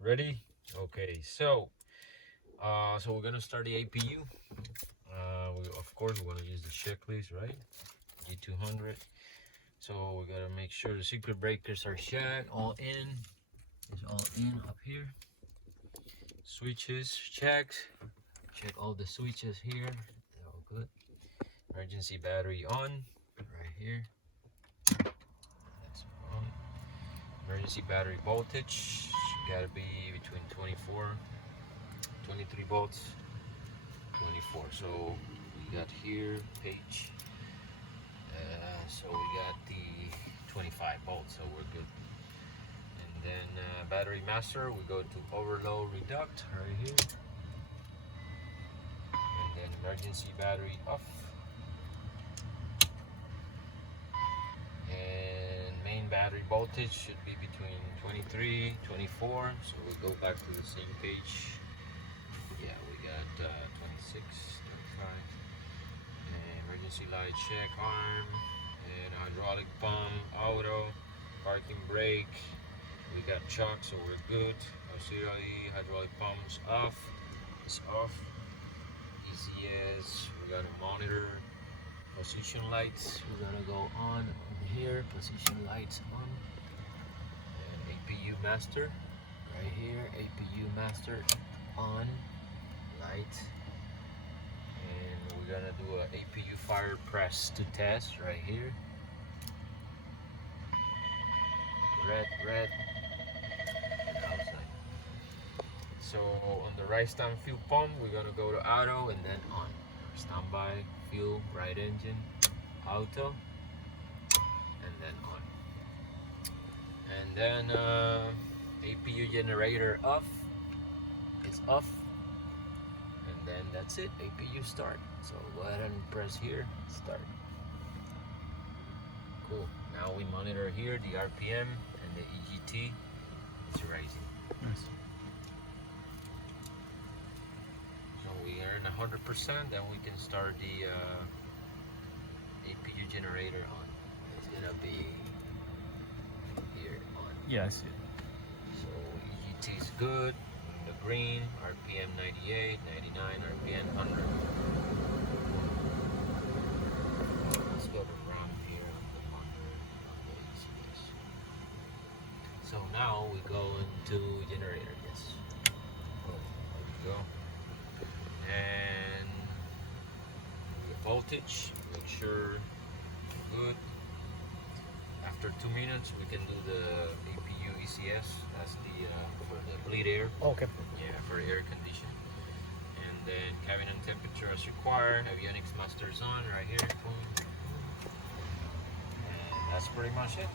Ready? Okay, so we're gonna start the APU. Of course, we're gonna use the checklist, right? G200. So we gotta make sure the circuit breakers are shut, all in. It's all in up here. Switches checked. Check all the switches here. They're all good. Emergency battery on, right here. That's on. Emergency battery voltage gotta be between 23 volts. 24. So we got here page. So we got the 25 volts, so we're good. And then battery master, we go to overload reduct right here. And then emergency battery off. And main battery voltage should be between 23, 24. So we go back to the same page. Yeah, we got 26, 25. Emergency light check arm, and hydraulic pump, auto, parking brake. We got chock, so we're good. Auxiliary hydraulic pumps off. It's off. ECS. We got a monitor. Position lights. We're gonna go on here. Position lights on. And APU master right here. APU master on. Light. We're gonna do a APU fire press to test right here. Red, and outside. So on the right stand fuel pump, we're gonna go to auto and then on. Standby, fuel, right engine, auto, and then on. And then APU generator off. It's off. And then that's it, APU start. So go ahead and press here, start. Cool. Now we monitor here the RPM and the EGT is rising. Nice. So we earn 100%, then we can start the APU generator on. It's gonna be here on. Yeah, I see it. So EGT is good. The green, RPM 98, 99, RPM 100. Let's go to RAM here on the monitor on the ECS. So now we go into generator, yes. There we go. And the voltage, make sure good. After 2 minutes, we can do the APU ECS. That's the for the bleed air. Okay. Yeah, for air condition. And then cabin and temperature as required. Avionics master's on right here. Boom. And that's pretty much it.